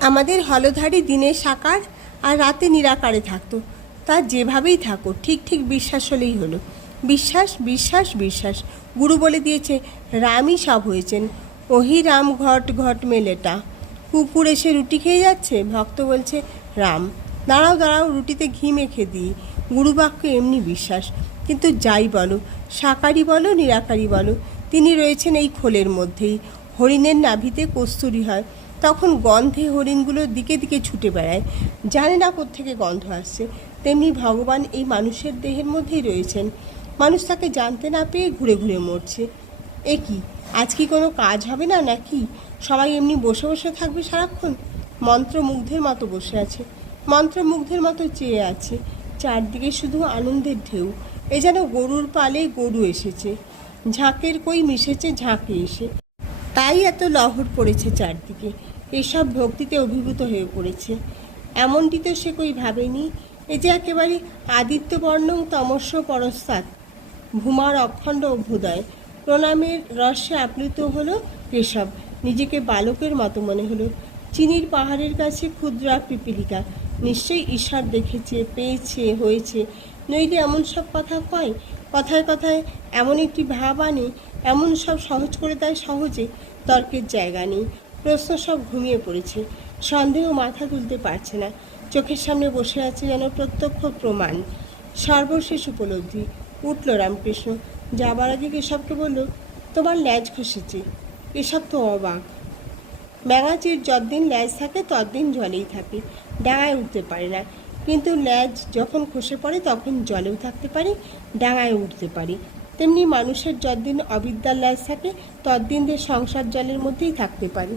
আমাদের হলধারী দিনে সাকার আর রাতে নিরাকারে থাকতো। তা যেভাবেই থাকো ঠিক ঠিক বিশ্বাস হলেই হলো। বিশ্বাস বিশ্বাস বিশ্বাস। গুরু বলে দিয়েছে, রামই সব হয়েছেন। ওহি রাম ঘট ঘট মেলেটা। কুকুর এসে রুটি খেয়ে যাচ্ছে, ভক্ত বলছে, রাম, দাঁড়াও দাঁড়াও, রুটিতে ঘি মেখে দিই। গুরুবাক্য এমনি বিশ্বাস। কিন্তু যাই বলো সাকারি বলো নিরাকারি বলো, তিনি রয়েছেন এই খোলের মধ্যেই। হরিণের নাভিতে কস্তুরি হয়। তখন গন্ধে হরিণগুলো দিকে দিকে ছুটে বেড়ায়। জানে না কোত্থেকে গন্ধ আসছে। তেমনি ভগবান এই মানুষের দেহের মধ্যেই রয়েছেন। মানুষ তাকে জানতে না পেয়ে ঘুরে ঘুরে মরছে। এ কি? আজ কি কোনো কাজ হবে না নাকি? সবাই এমনি বসে বসে থাকবে সারাক্ষণ? মন্ত্রমুগ্ধের মতো বসে আছে। মন্ত্রমুগ্ধের মতো চেয়ে আছে। চারদিকে শুধু আনন্দের ঢেউ। এ যেন গরুর পালে গরু এসেছে। ঝাঁকের কই মিশেছে ঝাঁকে এসে। তাই এত লহর পড়েছে চারদিকে। এসব ভক্তিতে অভিভূত হয়ে পড়েছে। এমনটি তো সে কই ভাবেনি? এ যে একেবারে আদিত্য বর্ণং তমস্য পরস্তাৎ। ভূমার অখণ্ড অভ্যুদয়। প্রণামের রসে আপ্লুত হলো কেশব। নিজেকে বালকের মতো মনে হলো। চিনির পাহাড়ের কাছে ক্ষুদ্রা পিপিলিকা। নিশ্চয়ই ঈশ্বর দেখেছে, পেয়েছে, হয়েছে। নইলে এমন সব কথা কয়? কথায় কথায় এমন একটি ভাব আনে, এমন সব সহজ করে দেয় সহজে, তর্কের জায়গা নেই। প্রশ্ন সব ঘুমিয়ে পড়েছে। সন্দেহ মাথা তুলতে পারছে না। চোখের সামনে বসে আছে যেন প্রত্যক্ষ প্রমাণ। সর্বশেষ উপলব্ধি, উঠল রামকৃষ্ণ। যাবার আগে কেশবকে বলল, তোমার ল্যাজ খসেছে এসব তো অবাক। ব্যাঙাচির যতদিন ল্যাজ থাকে ততদিন জলেই থাকে। ডাঙায় উঠতে পারে না। কিন্তু ল্যাজ যখন খসে পড়ে, তখন জলেও থাকতে পারি ডাঙায় উঠতে পারি। তেমনি মানুষের যতদিন অবিদ্যার ল্যাজ থাকে, ততদিন সংসার জলের মধ্যেই থাকতে পারে।